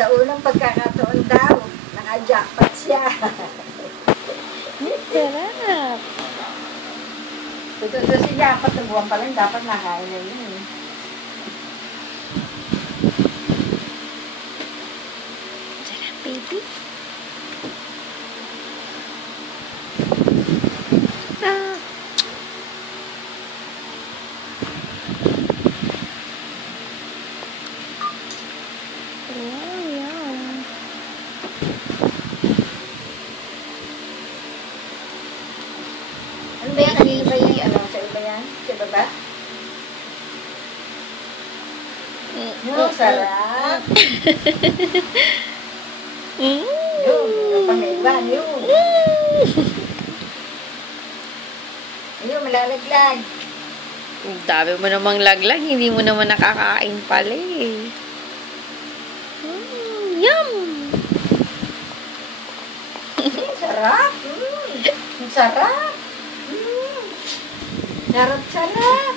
Sa unang pagkakataon daw, naka-jackpot siya. Sarap. Ito si jackpot na buwan pa lang, dapat nakain na yun. Sarap, baby. Ah. Wow, yum. Ano ba yan? Kanino ba yan? Ano? Sa iba yan? Sa baba? Yung sarap. Yung pangaiban. Yung malalaglag. Ang dami mo namang laglag, hindi mo naman nakakain pala eh. Yum! Sarap. Sarap. Sarap. Sarap.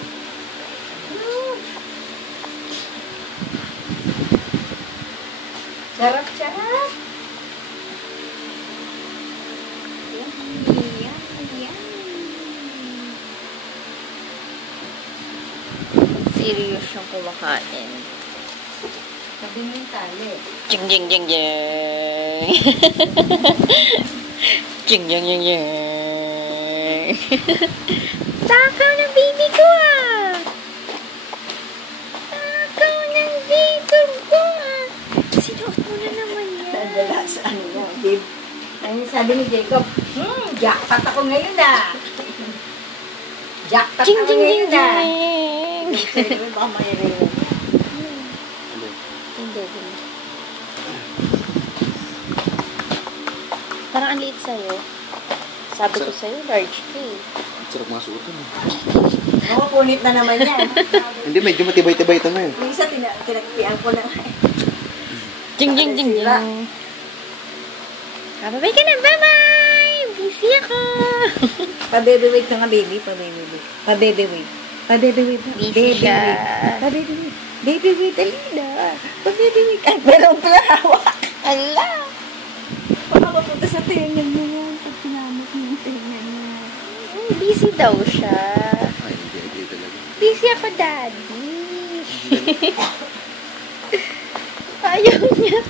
Serious siyang kumakain. Sabi mo yung tali. Jing jing jing jing. Jing jing jing jing. Takaw ng baby ko ah. Takaw ng baby ko ah. Sinuot mo na naman yan. Nadala sa ano mo, babe. Ayun sabi ni Jacob, jackpot ako ngayon ah. Jackpot Jing ako jing jing ngayon ah. jing. Sabi baka mayroon. Hindi. Parang ang liit sa'yo. Sabi ko sa'yo, large ka eh. Sarap mga suotin eh. Ako, punit na naman yan. Hindi, medyo matibay-tibay ito ngayon. Minsan, tinagpian ko na nga eh. Jing jing jing jing. Babay ka na, bye-bye! Busy ako! Pa-baby ka nga, baby. Pa-baby wait. Busy siya. Pa-baby wait. Baby wait, dali na. Pa-baby wait. Ay, meron pala hawak. Ala! Baka mapunta sa tengan mo yan. Pag pinamot mo yung tengan mo. Busy daw siya. Ay, hindi talaga. Busy ako, daddy. Ayaw niya.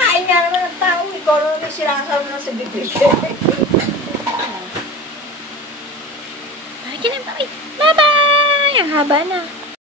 Kain nga naman ng tao. Ikaw naman yung sinasama na sa bibig. Bye! Bye-bye! Ang haba na.